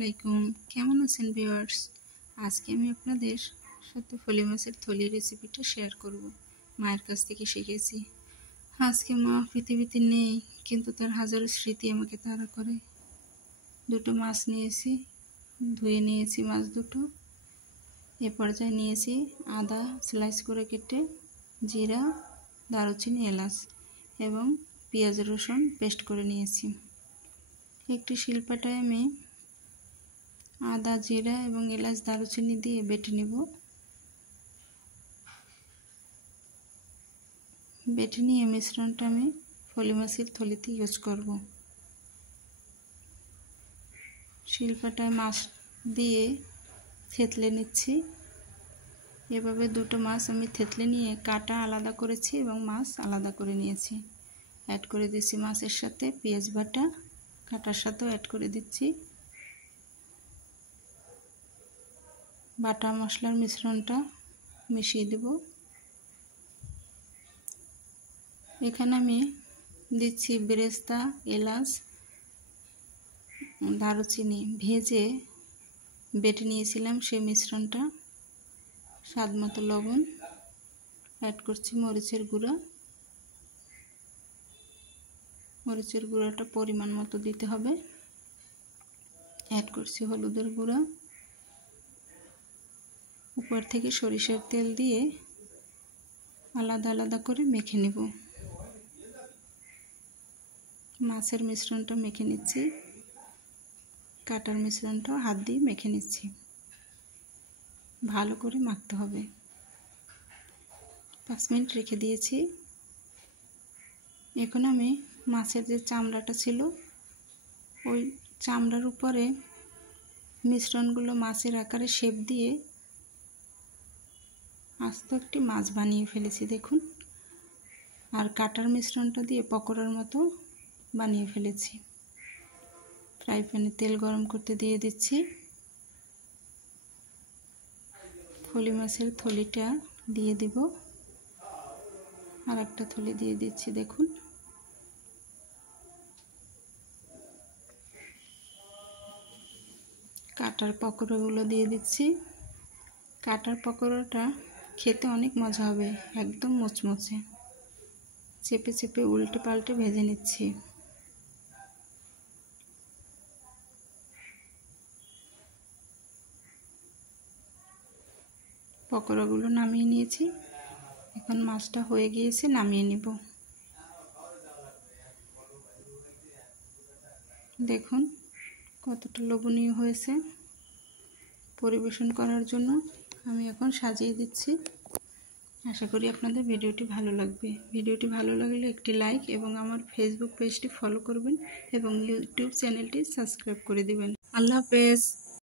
আলাইকুম, কেমন আছেন ভিউয়ার্স? আজকে আমি আপনাদের সাথে ফলি মাছের থলি রেসিপিটা শেয়ার করব। মায়ের কাছ থেকে শিখেছি। আজকে মা পৃথিবীতে নেই, কিন্তু তার হাজারো স্মৃতি আমাকে তাড়া করে। দুটো মাছ নিয়েছি, ধুয়ে নিয়েছি মাছ দুটো। এ পর্যায়ে নিয়েছি আদা স্লাইস করে কেটে, জিরা, দারুচিনি, এলাচ এবং পেঁয়াজ রসুন পেস্ট করে নিয়েছি। একটি শিলপাটায় আমি আদা, জিরা এবং এলাচ, দারুচিনি দিয়ে বেটে নিব। বেটে নিয়ে মিশ্রণটা আমি ফলি মাছের থলিতে ইউজ করব। শিলপাটায় মাছ দিয়ে থেতলে নিচ্ছি। এভাবে দুটো মাছ আমি থেতলে নিয়ে কাটা আলাদা করেছি এবং মাছ আলাদা করে নিয়েছি। অ্যাড করে দিচ্ছি মাছের সাথে পেঁয়াজ বাটা, কাটার সাথেও অ্যাড করে দিচ্ছি। বাটা মশলার মিশ্রণটা মিশিয়ে দেব। এখানে আমি দিচ্ছি বেরেস্তা, এলাচ, দারুচিনি ভেজে বেটে নিয়েছিলাম সেই মিশ্রণটা, স্বাদ মতো লবণ, অ্যাড করছি মরিচের গুঁড়া। মরিচের গুঁড়াটা পরিমাণ মতো দিতে হবে। অ্যাড করছি হলুদের গুঁড়া। উপর থেকে সরিষার তেল দিয়ে আলাদা আলাদা করে মেখে নেব। মাছের মিশ্রণটা মেখে নিচ্ছি, কাটার মিশ্রণটা হাত দিয়ে মেখে নিচ্ছি। ভালো করে মাখতে হবে। 5 মিনিট রেখে দিয়েছি। এখন আমি মাছের যে চামড়াটা ছিল, ওই চামড়ার উপরে মিশ্রণগুলো মাছের আকারে শেপ দিয়ে আস্ত একটি মাছ বানিয়ে ফেলেছি দেখুন। আর কাটার মিশ্রণটা দিয়ে পকোড়ার মতো বানিয়ে ফেলেছি। ফ্রাই প্যানে তেল গরম করতে দিয়ে দিচ্ছি। ফলি মাছের থলিটা দিয়ে দিব, আর একটা থলি দিয়ে দিচ্ছি দেখুন। কাটার পকোড়াগুলো দিয়ে দিচ্ছি। কাটার পকোড়াটা খেতে অনেক মজা হবে, একদম মুচমুচে। চেপে চেপে উল্টে পাল্টে ভেজে নিচ্ছি। পকোড়াগুলো নামিয়ে নিয়েছি। এখন মাছটা হয়ে গিয়েছে, নামিয়ে নিব। দেখুন কতটা লোভনীয় হয়েছে। পরিবেশন করার জন্য আমি এখন সাজিয়ে দিচ্ছি। আশা করি আপনাদের ভিডিওটি ভালো লাগবে। ভিডিওটি ভালো লাগলে একটি লাইক এবং আমার ফেসবুক পেজটি ফলো করবেন এবং ইউটিউব চ্যানেলটি সাবস্ক্রাইব করে দিবেন। আল্লাহ হাফেজ।